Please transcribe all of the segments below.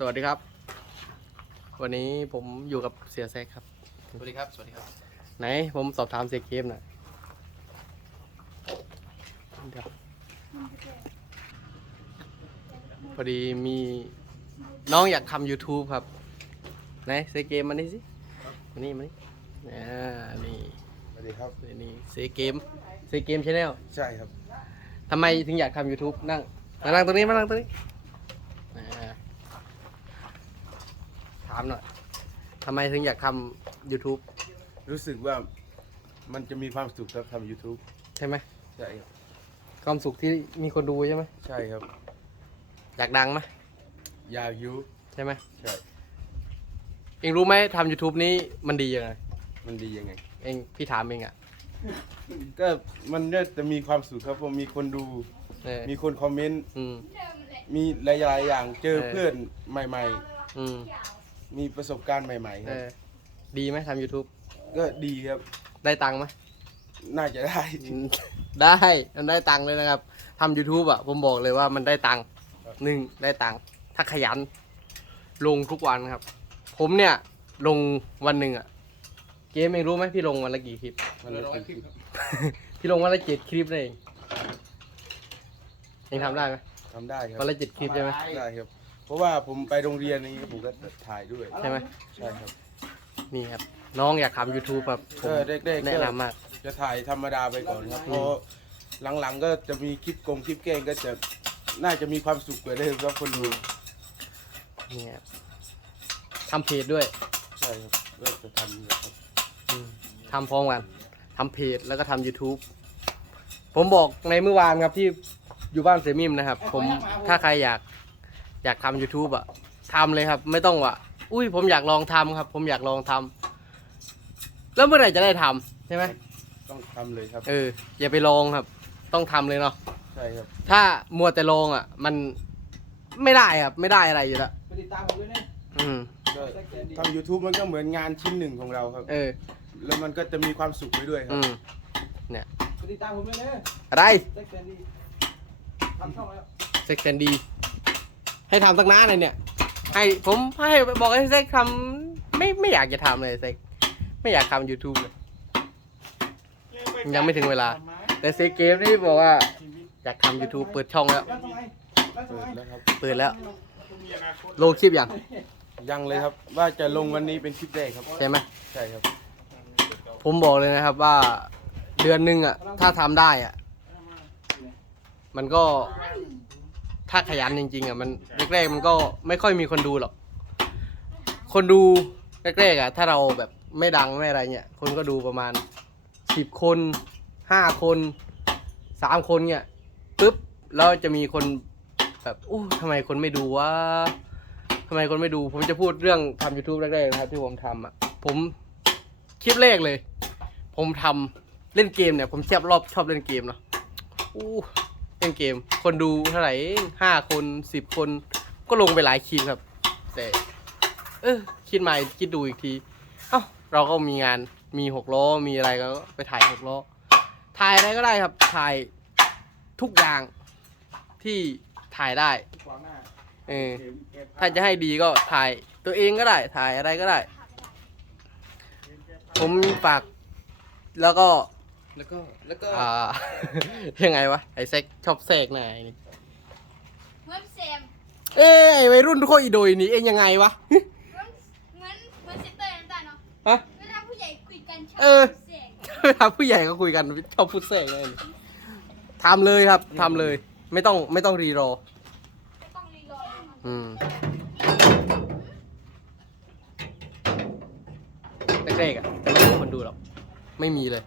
สวัสดีครับ วันนี้ผมอยู่กับเสียแซกครับ สวัสดีครับ สวัสดีครับ ไหนผมสอบถามเสียเกมหน่อยเดี๋ยวพอดีมีน้องอยากทำ YouTube ครับ ไหนเสียเกมมานี่สิมานี่มานี่อ่านี่สวัสดีครับ นี่เสียเกมเสียเกมชาแนลใช่ครับ ทำไมถึงอยากทำ YouTube นั่งมานั่งตรงนี้มานั่งตรงนี้อ่าถามหน่อยทำไมถึงอยากทำ YouTube รู้สึกว่ามันจะมีความสุขครับทำ YouTube ใช่ไหมใช่ครับความสุขที่มีคนดูใช่ไหมใช่ครับ อยากดังไหมยาวยุใช่ไหมใช่เองรู้ไหมทำ YouTube นี้มันดียังไงมันดียังไง เองพี่ถามเองอะก็มันก็จะมีความสุขครับผมมีคนดู เออมีคนคอมเมนต์ อืม มีหลายๆอย่างเจอเออเพื่อนใหม่ อืม ๆ มีประสบการณ์ใหม่ ๆ คเอรับ อดีไหมทำ YouTube ก็ดีครับ ได้ตังค์ไหม น่าจะได้อืมได้มันได้ตังค์เลยนะครับทำ YouTube อะผมบอกเลยว่ามันได้ตังค์ครับ หนึ่งได้ตังค์ถ้าขยัน ลงทุกวันครับ ผมเนี่ย ลงวันหนึ่งอะ เกมเองรู้ไหมพี่ลงวันละกี่คลิป มันเลยเป็นคลิปพี่ลงวันละเจ็ดคลิปเลยเองเองทำได้ไหมทำได้ครับวันละเจ็ดคลิปใช่ไหมได้ครับ เพราะว่าผมไปโรงเรียนนี้ผมก็ถ่ายด้วยใช่ไหมใช่ครับนี่ครับ น้องอยากทำ YouTube ครับผมก็เด็กๆก็แนะนำมาก จะถ่ายธรรมดาไปก่อนครับอืเพมราะหลังๆก็จะมีคลิปกงคลิปแกล้งก็จะน่าจะมีความสุขกว่าเดิมครับคนดูนี่ครับทำเพจด้วยใช่ครับก็จะทำนะครับอืมทำพร้อมกันทำเพจแล้วก็ทำ YouTube ผมบอกในเมื่อวานครับที่อยู่บ้านเสมิมนะครับ ผมถ้าใครอยาก อยากทำ YouTube อะทำเลยครับ ไม่ต้องว่าอุ้ยผมอยากลองทำครับ ผมอยากลองทำแล้วเมื่อไหร่จะได้ทำใช่ไหมต้องทำเลยครับ เอออย่าไปลองครับ ต้องทำเลยเนาะใช่ครับถ้ามัวแต่ลองอะมันไม่ได้ครับ ไม่ได้อะไรอยู่แล้วไปติดตามผมด้วยนะอืมก็ทำ YouTube มันก็เหมือนงานชิ้นหนึ่งของเราครับ เออ แล้วมันก็จะมีความสุขไปด้วยครัอืบ มไปติดตามผมด้วยนะอะไรแจ็คแซนดี้ทำช่องแล้ว เซ็กเซนดี ให้ทำตั้งนานเลยเนี่ยให้ผมให้บอกให้เซ็กทำไม่ไม่อยากจะทำเลยเซ็กไม่อยากทำ YouTube เลย ยังไม่ถึงเวลา แต่เซ็กเกมนี่บอกว่าอยากทำ YouTube เปิดช่องแล้วแล้วทำไมแล้วทำเปิไมดแล้วครับเปิดแล้ว ลงคลิปยังยังเลยครับ ว่าจะลงวันนี้เป็นคลิปแรกครับใช่ไหมใช่ครับ ผมบอกเลยนะครับว่าเดือนหนึ่งอะถ้าทำได้อะ มันก็ ถ้าขยันจริงๆอะมันแรกๆมันก็ไม่ค่อยมีคนดูหรอก คนดูแรกๆอะถ้าเราแบบไม่ดังไม่อะไรเนี่ยคนก็ดูประมาณสิบคนห้าคนสามคนเนี่ยปุ๊บแล้วจะมีคนแบบโอ้ทำไมคนไม่ดูวะทำไมคนไม่ดูผมจะพูดเรื่องทำ YouTube แรกๆนะครับที่ผมทำอะผมคลิปแรกเลย ผมทำเล่นเกมเนี่ย ผมชอบรอบชอบเล่นเกมเนาะอู้ เล่นเกม คนดูเท่าไหร่ห้าคนสิบคนก็ลงไปหลายคลิปครับ แต่ เออคิดใหม่คิดดูอีกที เอ้าเราก็มีงานมีหกล้อมีอะไรก็ไปถ่ายหกล้อถ่ายอะไรก็ได้ครับ ถ่ายทุกอย่างที่ถ่ายได้เออถ้าจะให้ดีก็ถ่ายตัวเองก็ได้ ถ่ายอะไรก็ได้ ผมฝากแล้วก็ แล้วก็แล้วก็อ่า ยังไงวะ ไอ้เซ็กชอบเสกหน่อยนี่เหมือนเซมเอ้ยไอ้วัยรุ่นทุกคนอีโดยนี่เองยังไงวะเหมือนเหมือนเหมือนเซนเตอร์นั่นตาเนาะฮะ เวลาผู้ใหญ่คุยกันชอบเออเสียงเวลาผู้ใหญ่ก็คุยกันชอบพูดเสกเลยทำเลยครับทำเลย ไม่ต้องไม่ต้องรีรอไม่ต้องรีรอเลยอืมแรกๆอะจะไม่มีคนดูหรอก ไม่มีเลย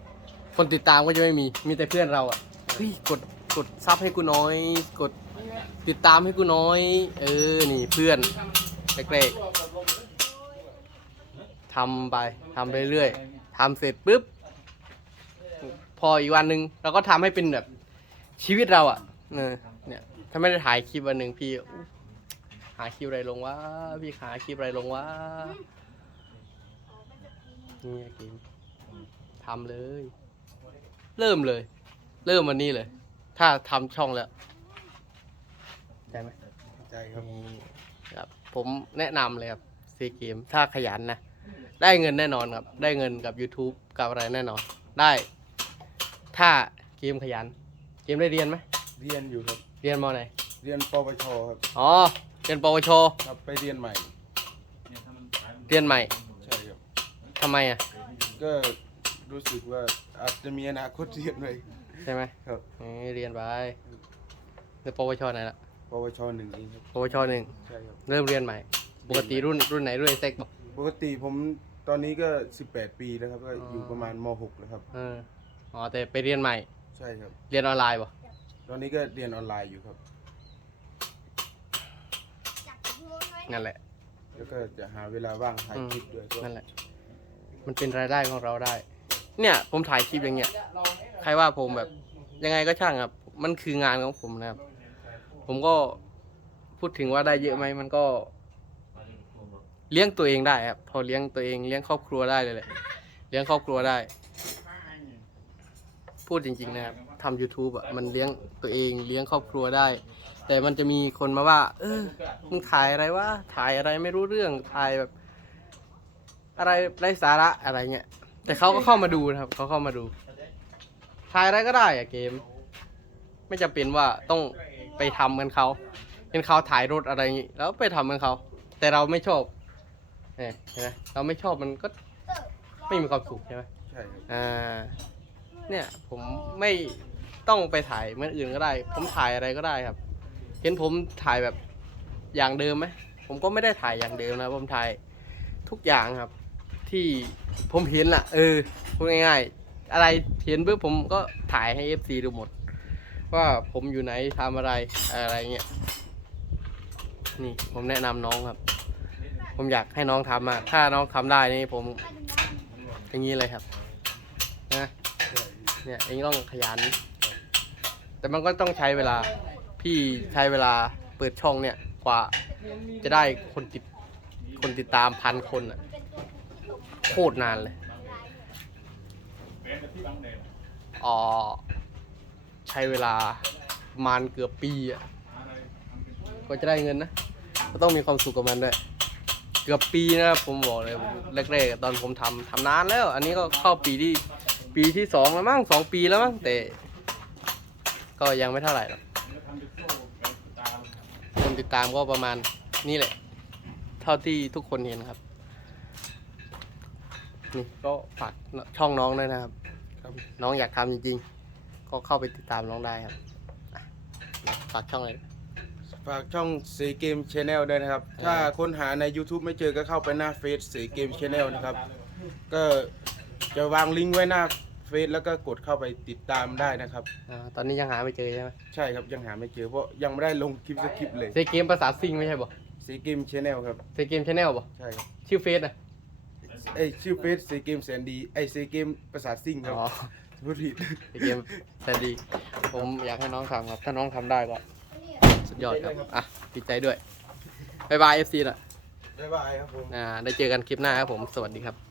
คนติดตามก็จะไม่มี มีแต่เพื่อนเราอะ เฮ้ย กด กดซับให้กูน้อย กดติดตามให้กูน้อย เออ นี่เพื่อนแรกๆทำไปทำเรื่อยๆทำเสร็จปุ๊บ พออีกวันหนึ่งเราก็ทำให้เป็นแบบชีวิตเราอะเออเนี่ยถ้าไม่ได้ถ่ายคลิปวันหนึ่งพี่ หาคลิปอะไรลงวะ พี่หาคลิปอะไรลงวะนี่กินทำเลย เริ่มเลย เริ่มวันนี้เลย ถ้าทำช่องแล้วใช่ไหมใช่ครับนี่ครับ ผมแนะนำเลยครับซีเกมถ้าขยันนะ ได้เงินแน่นอนครับ ได้เงินกับ YouTube กับอะไรแน่นอน ได้ ถ้าเกมขยัน เกมได้เรียนไหมเรียนอยู่ครับ เรียนมไหนเรียนปวชครับอ๋อเรียนปวชครับไปเรียนใหม่ เรียนใหม่ใช่ครับทำไมอะก็ รู้สึกว่าอาจจะมีอนาคตเรียนเลยใช่ไหมครับเอ้ยเรียนไปในปวชไหนล่ะปวชหนึ่งเองครับปวชหนึ่งใช่ครับเริ่มเรียนใหม่ ปกติรุ่นรุ่นไหนรุ่นไอเซ็กบอกปกติผมตอนนี้ก็ 18 ปีแล้วครับก็อยู่ประมาณม .6 แล้วครับเอออ๋อแต่ไปเรียนใหม่ ใช่ครับ เรียนออนไลน์บ่ตอนนี้ก็เรียนออนไลน์อยู่ครับจากโน้นไว้นั่นแหละ แล้วก็จะหาเวลาว่างถ่ายคลิปด้วยก็นั่นแหละ มันเป็นรายได้ของเราได้ เนี่ย ผมถ่ายคลิปอย่างเงี้ย ใครว่าผมแบบ ยังไงก็ช่างครับ มันคืองานของผมนะครับ ผมก็พูดถึงว่าได้เยอะไหมมันก็ เลี้ยงตัวเองได้ครับ พอเลี้ยงตัวเองเลี้ยงครอบครัวได้เลยแหละเลี้ยงครอบครัวได้ พูดจริง ๆ นะครับทำ YouTube อะมันเลี้ยงตัวเองเลี้ยงครอบครัวได้ แต่มันจะมีคนมาว่า เออมึงถ่ายอะไรวะถ่ายอะไรไม่รู้เรื่องถ่ายแบบ อะไรไร้สาระอะไรเงี้ย แต่เขาก็เข้ามาดูนะครับเขาเข้ามาดูถ่ายอะไรก็ได้อะเกม ไม่จำเป็นว่าต้องไปทำเหมือนเขาเป็นเขาถ่ายรถอะไรอย่างงี้แล้วไปทำเหมือนเขาแต่เราไม่ชอบเนี่ยเห็นไหมเราไม่ชอบมันก็เตอร์ไม่มีความสุขใช่ไหมใช่ครับอ่าเนี่ยผมไม่ต้องไปถ่ายเหมือนอื่นก็ได้ ผมถ่ายอะไรก็ได้ครับ เห็นผมถ่ายแบบอย่างเดิมไหมผมก็ไม่ได้ถ่ายอย่างเดิมนะผมถ่ายทุกอย่างครับ ที่ผมเห็นล่ะ เออพูดง่ายๆ อะไรเห็นปุ๊บผมก็ถ่ายให้ FC ดูหมด ว่าผมอยู่ไหนทำอะไรอะไรเงี้ยนี่ผมแนะนำน้องครับ ผมอยากให้น้องทำอะถ้าน้องทำได้นี่ผมอย่างนี้เลยครับนะเนี่ยเองต้องขยัน แต่มันก็ต้องใช้เวลาพี่ใช้เวลาเปิดช่องเนี่ยกว่าจะได้คนติดคนติดตามพันคนอะ โคตรนานเลย อ๋อ ใช้เวลาประมาณเกือบปีอะก็จะได้เงินนะ ก็ต้องมีความสุขกับมันด้วย เกือบปีนะครับผมบอกเลยแรกๆตอนผมทำทำนานแล้ว อันนี้ก็เข้าปีที่ปีที่สองแล้วมั้งสองปีแล้วมั้งแต่ก็ยังไม่เท่าไหร่หรอกคนติดตามก็ประมาณนี่แหละ เท่าที่ทุกคนเห็นครับ นี่ก็ฝากช่องน้องด้วยนะครับ ครับน้องอยากทำจริงๆ ก็เข้าไปติดตามน้องได้ครับอะฝากช่องเลย ฝากช่องสีเกมชาแนลด้วยนะครับ ถ้าค้นหาใน YouTube ไม่เจอก็เข้าไปหน้าเฟซสีเกมชาแนลนะครับ ก็จะวางลิงก์ไว้หน้าเฟซแล้วก็กดเข้าไปติดตามได้นะครับ อ่าตอนนี้ยังหาไม่เจอใช่ไหมใช่ครับยังหาไม่เจอเพราะยังไม่ได้ลงคลิปสักคลิปเลยเซเกมภาษาซิงไม่ใช่บ่สีเกมชาแนลครับ เซเกมชาแนลบ่ ใช่ครับ ชื่อเฟซอะ ไอยชื่อเฟซสีเกมแสนดีไอยสีเกมประสาทซิ่งครับอ๋อพูดผิดเซเกมแซนดีผมอยากให้น้องทำครับ ถ้าน้องทำได้ก็สุดยอดครับ อะดีใจด้วยบายบายเอฟซีละบ๊ายบายครับผม อ่าได้เจอกันคลิปหน้าครับผม สวัสดีครับ